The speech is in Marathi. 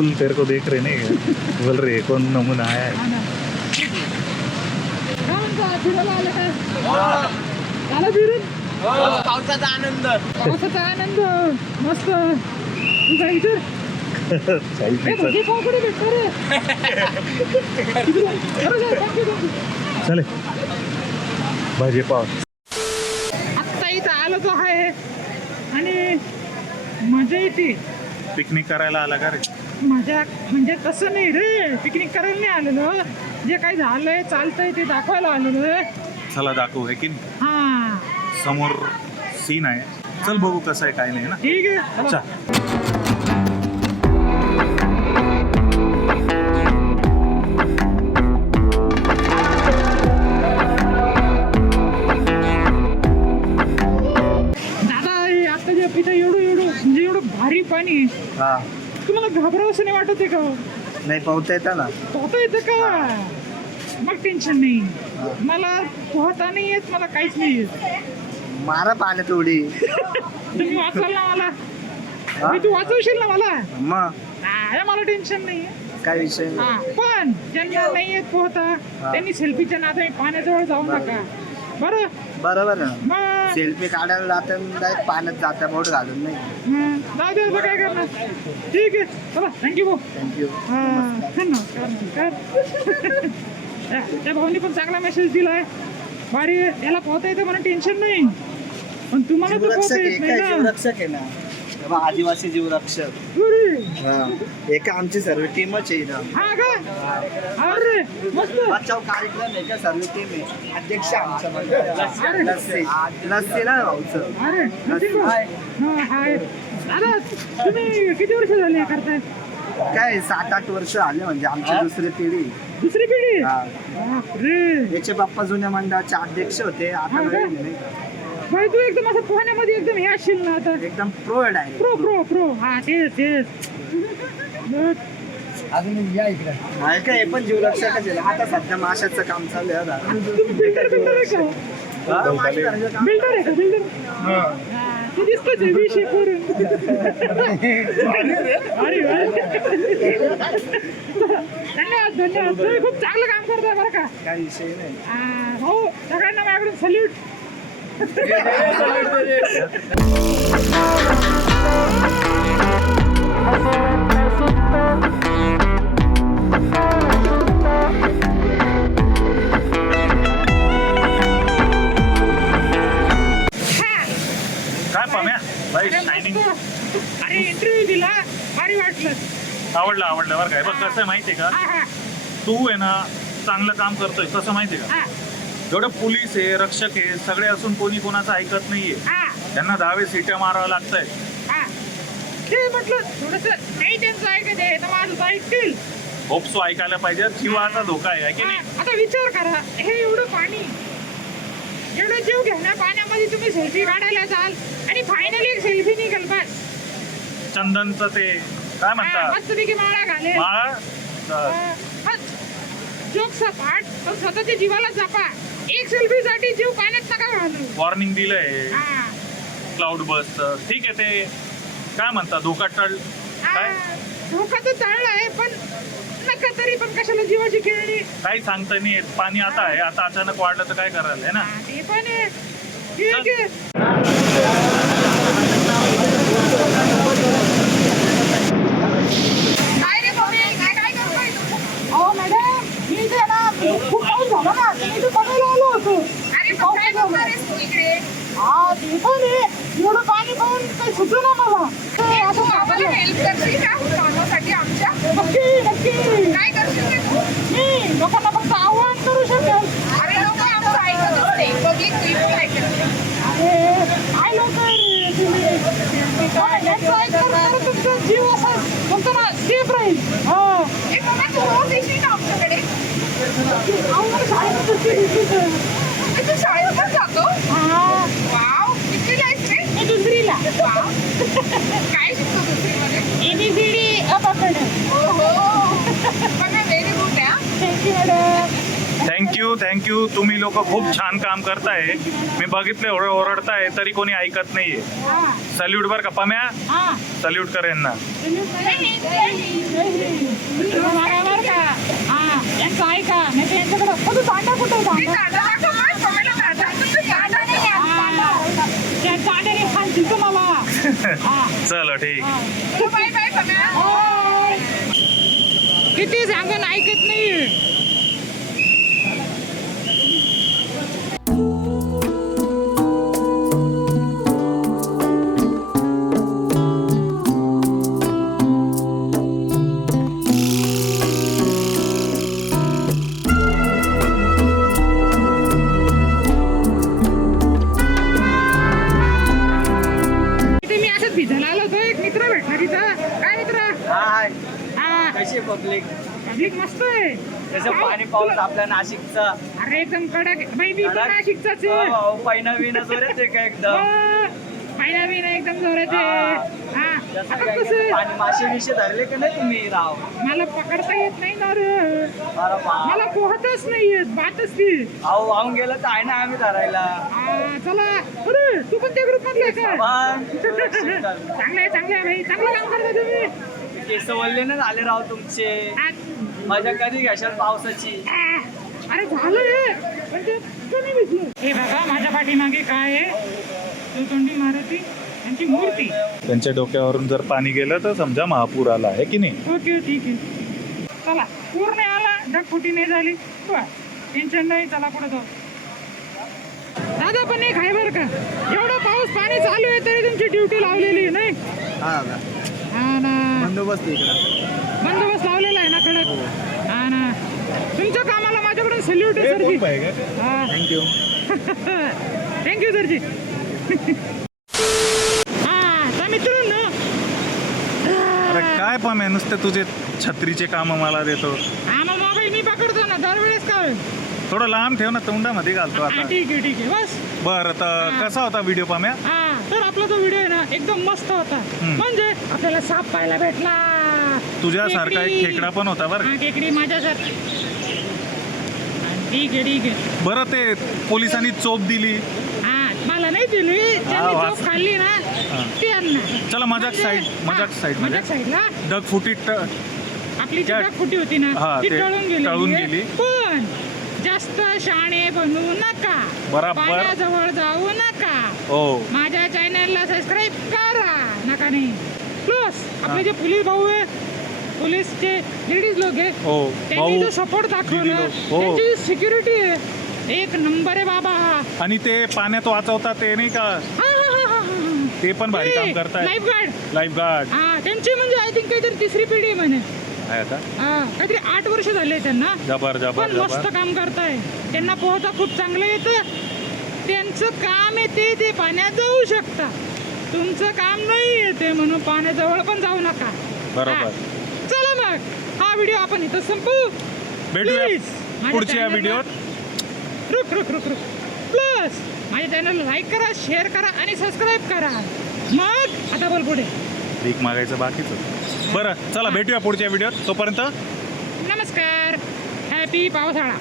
बिल्कुल तेरे को देख रहे नहीं बोल रहे कौन नमूना आहे. पावसाचा आनंद मस्त. तुझा विचार चले भाजीपाव. आत्ता इथं आलो तो आहे आणि मजा येते. पिकनिक करायला आला का रे? मजा म्हणजे तसं नाही रे, पिकनिक करायला नाही आलेलो. जे काही झालंय चालतंय ते दाखवायला आलेलो आहे. चला दाखवू आहे की नाही? हा समोर सीन आहे. चल बघू कसं आहे काय नाही ना. ठीक आहे. अच्छा भारी पाणी हा तुम्हाला घाबरावंसं नाही वाटत आहे का? नाही पोहता येतं ना. पोहता येतं का? मग टेन्शन नाही. मला पोहता नाही येत, मला काहीच नाही येत. मारा पाण्यात उडी. तुम्ही वाचवाल ना मला? तू वाचवशील ना मला? मग नाही मला टेन्शन नाही. काय विषय नाही. हा पण ज्यांना नाही येत पोहता त्यांनी सेल्फीच्या नादाने पाण्याजवळ जाऊ नका बरं. बरोबर आहे. मग सेल्फी काढायला जातात पाण्यात जाता बोट घालून नाही. जाऊ दे आता काय करणार. ठीक आहे चला थँक्यू भाऊ. थँक्यू. त्या भाऊनी पण चांगला मेसेज दिलाय. भारी याला पोहता येतं म्हणून टेन्शन नाही. पण तुम्हाला तर पोहता येत नाही ना. जीवरक्षक आहे ना तेव्हा आदिवासी जीवरक्षक. अरे, एका आमची सर्व टीमच आहे इथं. हा का? अरे मस्त. बचाव कार्यक्रम आहे का सर्व टीम आहे. अध्यक्ष आमचं लस्सी ना भाऊचं. अरे हाय दादा तुम्ही किती वर्ष झाले करताय? काय 7-8 वर्ष आले म्हणजे आमची दुसरी पिढी. दुसरी पिढी? हा. अरे याचे बाप्पा जुन्या मंडळाचे अध्यक्ष होते. आता हा का? नवीन आहे. भाई तू एकदम असं पोहण्यामध्ये एकदम हे असशील ना आता. एकदम प्रो आहे. प्रो हा तेच अजून या इकडे का हे पण जीवरक्षकच आहे. आता सध्या माशाचं काम चालू आहे. बिल्डर आहे का? बिल्डर आहे का? बिल्डर तू दिसतोच आहे विषय करून. धन्यवाद तुम्ही खूप चांगलं काम करताय बरं का. काही विषय नाही. भाऊ सगळ्यांना माझ्याकडून सल्यूट. काय पाम्या भाई शायनिंग. अरे इंटरव्ह्यू दिला भारी वाटलं. आवडलं बरं काय. बघ कसं आहे माहितीये का, तू आहे ना चांगलं काम करतोय. कसं माहितीये का, एवढं पोलीस आहे रक्षक आहे सगळे असून कोणी कोणाचं ऐकत नाहीये. त्यांना 10 सीट्या मारावं लागतंय. ते म्हटलं थोडस नाही त्यांचं ऐकत आहे तर माझं ऐकतील. होप्सो ऐकायला पाहिजे. जीवाचा धोका आहे की नाही. आता विचार करा हे एवढं पाणी एवढं जीव घेण्या पाण्यामध्ये तुम्ही सेल्फी काढायला जाल आणि फायनली एक सेल्फी निघेल बस. चंदनचं ते काय म्हणतात मस्तपैकी माळा घाले जोक सपाट पण स्वतःच्या जीवाला जपा. एक सेल्फी साठी जीव पाण्यात नका घालू. वॉर्निंग दिलंय क्लाउड बसचं. ठीक आहे ते काय म्हणतात धोका टळ काय धोका तर टळलाय पण नका तरी पण कशाला जीवाची खेळणी. काही सांगता नाही येत. पाणी आता आहे आता अचानक वाढलं तर काय करायला आहे ना. ते पण आहे. ठीक आहे मॅडम मी इथे ना खूप पाऊस झाला ना इथे बघायला आलो होतो. हा ते पण आहे. एवढं पाणी पाहून काही सुचलं ना मला. नक्की मी लोकांना फक्त आव्हान करू शकेल. अरे काय लोक तुमचा जीव असा म्हणतो ना सेफ राहील. शाळेत पण जातो. दुसरीला काय शिकतो दुसरीमध्ये? ABCD अबाकड. Very good. Thank you madam. Thank you. Thank you. तुम्ही लोक खूप छान काम करताय. मी बघितलं एवढं ओरडताय तरी कोणी ऐकत नाहीये. हा सल्यूट बर का पम्या, हा सल्यूट कर यांना. बरोबर का हा यांचं ऐका नाही तर यांच्याकडं कुठं चांडा कुठं त्या चांड्याने खालतील तुम्हाला हा चलो ठीक. किती सांगून ऐकत नाही. मी असंच भिजायला आलो होतो. एक मित्र भेटला तिथं. काय मित्र हाय हा कशी पब्लिक पब्लिक मस्त आहे. कसं पाणी पाऊस आपल्या नाशिकचा अरे एकदम कडक बाई मी पण नाशिकचाच आहे. पहिना विना जोरात आहे का एकदम महिना बिना एकदम जोराचे हा जसं आता काय कसं पाणी मासे विषय धरले का नाही तुम्ही राव मला पकडता येत नाही ना रे. अरे वा. मला पोहतच नाही येत बातच ती अहो वाहून गेलं तर आहे ना आम्ही धरायला चला अरे तू पण त्या ग्रुप मधला का मग सुरक्षित कर. चांगलं आहे भाई चांगलं काम करता तुम्ही. केस वल्ले ना झाले राव तुमचे मजा कधी घ्याशाल पावसाची अरे झालं पण ते कमी दिसलं. हे बघा माझ्या पाठीमागे काय आहे चौतोंडी मारुती यांची मूर्ती. त्यांच्या डोक्यावरून जर पाणी गेलं तर समजा महापूर आला आहे की नाही. ओके ठीक आहे चला पूर्ण आला ढगफुटी नाही झाली टेन्शन नाही. चला पुढे जाऊ. दादा पण एक आहे बरं का एवढं पाऊस पाणी चालू आहे तरी तुमची ड्युटी लावलेली आहे नाही. हा ना बंदोबस्त इकडं बंदोबस्त लावलेला आहे ना कडक. हा ना तुमच्या कामाला माझ्याकडून सल्यूट आहे सरजी. हा थँक्यू थँक्यू सरजी. हा तर मित्रांनो अरे काय पम्या नुसते तुझे छत्रीचे काम मला देतो. हा मग मोबाईल मी पकडतो ना दरवेळेस काय. थोडं लांब ठेव ना तोंडामध्ये घालतो आता. ठीक आहे बस. बरं तर कसा होता व्हिडिओ पम्या. हा तर आपला तो व्हिडिओ आहे ना एकदम मस्त होता. म्हणजे आपल्याला साप पाहायला भेटला. तुझ्यासारखा एक खेकडा पण होता बरं. हा खेकडी माझ्यासारखी. ठीक आहे बरं ते पोलिसांनी चोप दिली. हा मला नाही दिली ज्यांनी वास. चोप खाल्ली ना हा. त्यांना. चला मजाक साईड मजाक साईडला ढगफुटी आपली त्या- फुटी होती ना हा, ती ते टळून टळून गेली गेली. पण जास्त शाणे बनू नका. बराबर. पाण्याजवळ जाऊ नका. हो माझ्या चॅनलला सबस्क्राईब करा नका नाही. प्लस आपले जे पोलीस भाऊ आहे पोलीसचे लेडीज लोक आहे हो त्यांनी भाऊ जो सपोर्ट दाखवला दीदी लोक. हो. त्यांची सिक्युरिटी आहे एक नंबर आहे बाबा. आणि ते पाण्यात वाचवतात ते नाही का ते पण भारी काम करताय. लाईफ गार्ड हा त्यांची म्हणजे आय थिंक काहीतरी तिसरी पिढी आहे म्हणे. आहे का. हा काहीतरी 8 वर्ष झाले त्यांना. जबर जबर पण मस्त जबर. काम करताय. त्यांना पोहता खूप चांगलं येतं. त्यांचं काम आहे ते पाण्यात जाऊ शकता. तुमचं काम नाही येते म्हणून पाण्याजवळ पण जाऊ नका. बरोबर. हा. चला मग हा व्हिडिओ आपण इथं संपू. भेटूया Please, माझ्या पुढच्या channel ला- व्हिडिओत. रुक प्लस माझ्या चॅनलला लाईक करा शेअर करा आणि सबस्क्राईब करा. मग आता बोल पुढे. भीक मागायचं बाकीच. बरं चला भेटूया पुढच्या व्हिडिओत. तोपर्यंत नमस्कार. हॅपी पावसाळा.